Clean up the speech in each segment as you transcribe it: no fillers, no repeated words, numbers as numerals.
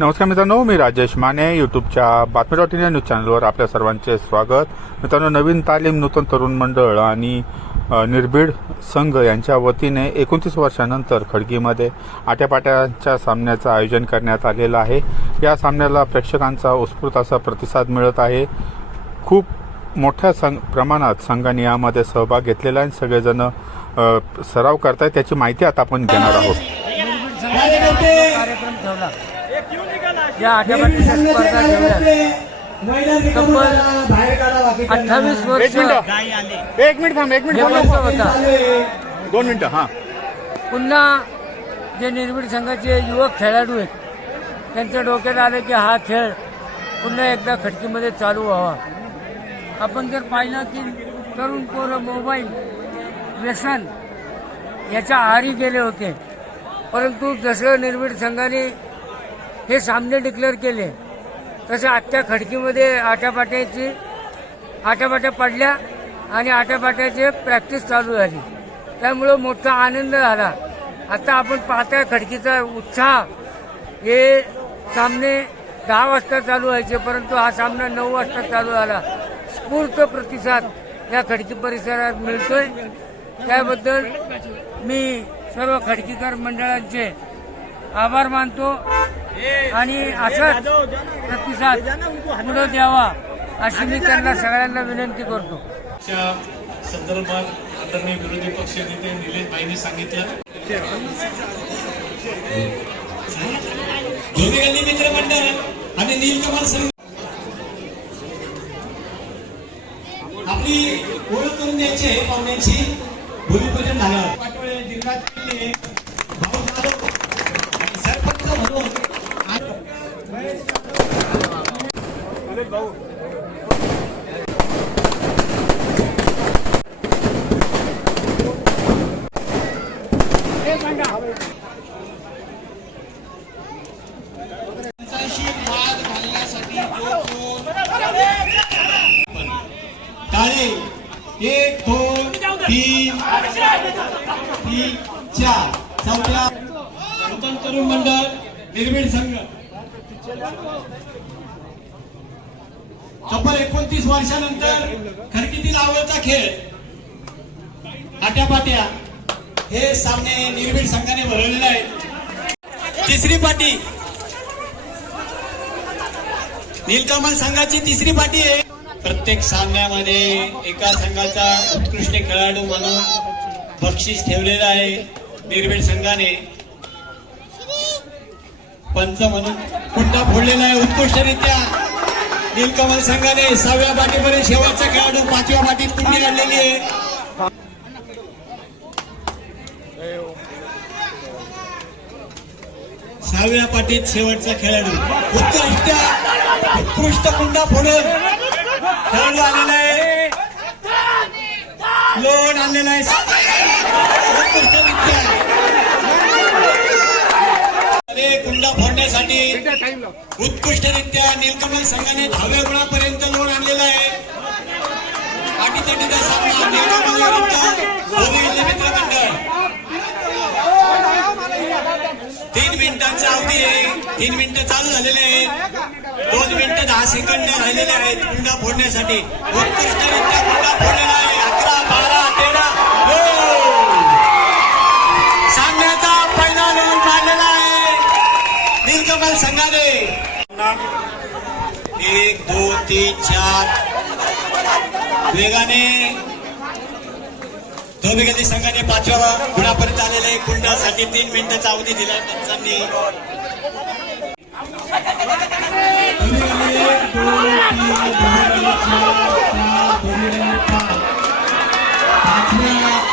नमस्कार मित्रांनो, मी राजेश माने यूट्यूबच्या बातमी.इन या न्यूज चॅनलवर आपल्या सर्वांचे स्वागत. मित्रांनो, नवीन तालीम नूतन तरुण मंडळ आणि निर्भीड संघ यांच्या वतीने 29 वर्षानंतर खडकीमध्ये आट्यापाट्याच्या सामन्याचं आयोजन करण्यात आलेलं आहे. या सामन्याला प्रेक्षकांचा उत्स्फूर्त असा प्रतिसाद मिळत आहे. खूप मोठ्या प्रमाणात संघाने यामध्ये सहभाग घेतलेला आहे. सगळेजण सराव करतायत, त्याची माहिती आता आपण घेणार आहोत. कार्यक्रम ठेवला या आट्यापाट्याच्या स्पर्धा ठेवल्या. तब्बल 28 वर्ष एक मिनिट होता. 2 मिनिटं. हां, पुन्हा जे निर्भीड संघाचे युवक खेळाडू आहेत त्यांच्या डोक्यात आलं की हा खेळ पुन्हा एकदा खडकीमध्ये चालू व्हावा. आपण जर पाहिलं की तरुण पोरं मोबाईल व्यसन याच्या आहारी गेले होते, परंतु जसं निर्भीड संघाने हे सामने डिक्लेअर केले तसे आजच्या खडकीमध्ये आट्यापाट्या पडल्या आणि आट्यापाट्याची प्रॅक्टिस चालू झाली. त्यामुळं मोठा आनंद झाला. आता आपण पाहताय खडकीचा उत्साह. हे सामने 10 वाजता चालू व्हायचे, परंतु हा सामना 9 वाजता चालू झाला. स्फूर्त प्रतिसाद या खडकी परिसरात मिळतोय. त्याबद्दल मी सर्व खडकीकर मंडळांचे आभार मानतो आणि असाच प्रतिसाद पुढे द्यावा अशी मी त्यांना सगळ्यांना विनंती करतो. संदर्भात आदरणीय विरोधी पक्ष नेते निलेश भाईंनी सांगितलं. धोबीगल्ली मित्रमंडळ आणि नीलकमल संघ आपली ओळख करून द्यायची पाहुण्यांची. भूमिपूजन झालं. पाटोळे जिल्ह्यातले भाऊ जाधव सरपंच म्हणून टाळे 1 2 3 4 चौथ्या नूतन तरुण मंडळ निर्भीड संघ तब्बल 29 वर्षानंतर खडकीतील आवडता खेळ आट्यापाट्या हे सामने निर्भीड संघाने भरवलेले आहे. तिसरी पाटी नीलकमल संघाची तिसरी पाटी आहे. प्रत्येक सामन्यामध्ये एका संघाचा उत्कृष्ट खेळाडू म्हणून बक्षीस ठेवलेलं आहे. निर्भीड संघाने पंच म्हणून कुंडा फोडलेला आहे उत्कृष्टरित्या. नीलकमल संघाने 6व्या पाटीपर्यंत शेवटचा खेळाडू 5व्या पाटीत कुंडी आणलेली आहे. 6व्या पाटीत शेवटचा खेळाडू उत्कृष्ट कुंडा फोडून खेळाडू आलेला आहे. लोड आणलेला आहे कुंडा फोडण्यासाठी. उत्कृष्टरित्या नीलकमल संघाने 10व्या गुणापर्यंत लोड आणलेला आहे. पाठीतटीचा सामना नीलकमल विरुद्ध धोबीगल्ली मित्रमंडळ. 3 मिनिटांचा अवधी आहे. 3 मिनिटं चालू झालेले आहेत. 2 मिनिटं 10 सेकंद राहिलेले आहेत कुंडा फोडण्यासाठी. उत्कृष्टरित्या कुंडा फोडलेला आहे. 11 12 13 सामन्याचा पहिला लोड मारलेला आहे नीलकमल संघाने. 1 2 3 4 वेगाने धोबीगल्ली संघाने 5व्या गुणापर्यंत आलेले. कुंडासाठी 3 मिनिटाचा अवधी दिला पंचांनी.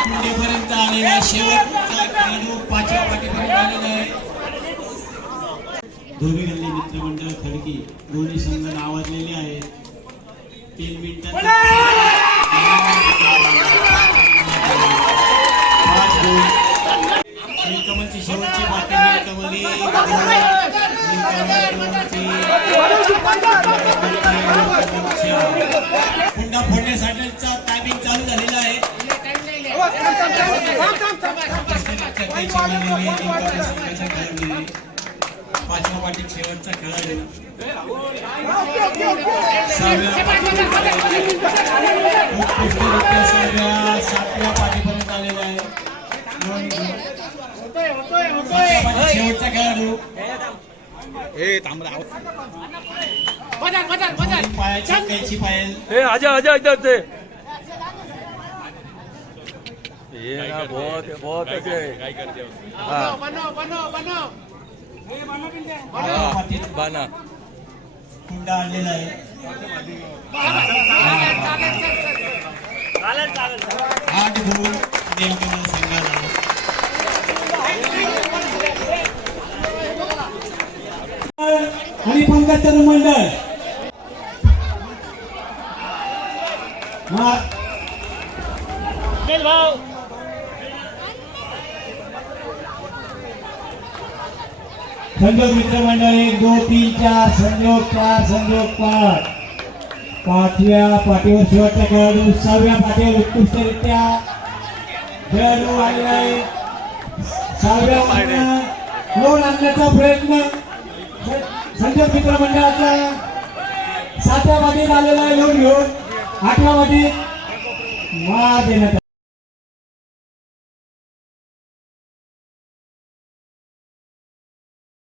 कुंडीपर्यंत आलेला शेवटचा खेळाडू 5व्या पाटीपर्यंत आलेला आहे. धोबीगल्ली मित्रमंडळ खडकी दोन्ही संघ नावाजलेले आहेत. 3 मिनिटांचा नीलकमलची शेवटची पाटी. नीलकमली कुंडा फोडण्यासाठीचा टायमिंग चालू झालेला आहे. संघाच्या खेळाडू पाचव्या पाठीत शेवटचा खेळाडू 6व्या पाठीपर्यंत उत्कृष्टरित्या 7व्या पाठीपर्यंत आलेला आहे. सातव्या पाठीत शेवटचा खेळाडू पायाची कैची पायल आजा आजा इधर से ये ना बहुत अच्छे बाना हुंडा आणलेला आहे. 8 गुण देवकमल संघाला. आणि पंकज तरुण मंडळ संयोग मित्र मंडळ 1 2 3 4 संयोग 4 संयोग 5. पाचव्या पाठीवर शेवटचा खेळाडू 6व्या पाठीवर उत्कृष्टरित्या खेळाडू आलेला आहे. 6व्या लोन आणण्याचा प्रयत्न संयोग मित्र मंडळाचा 7व्या पाठीत आलेला आहे लोन घेऊन. 8व्या पाठीत मार देण्यात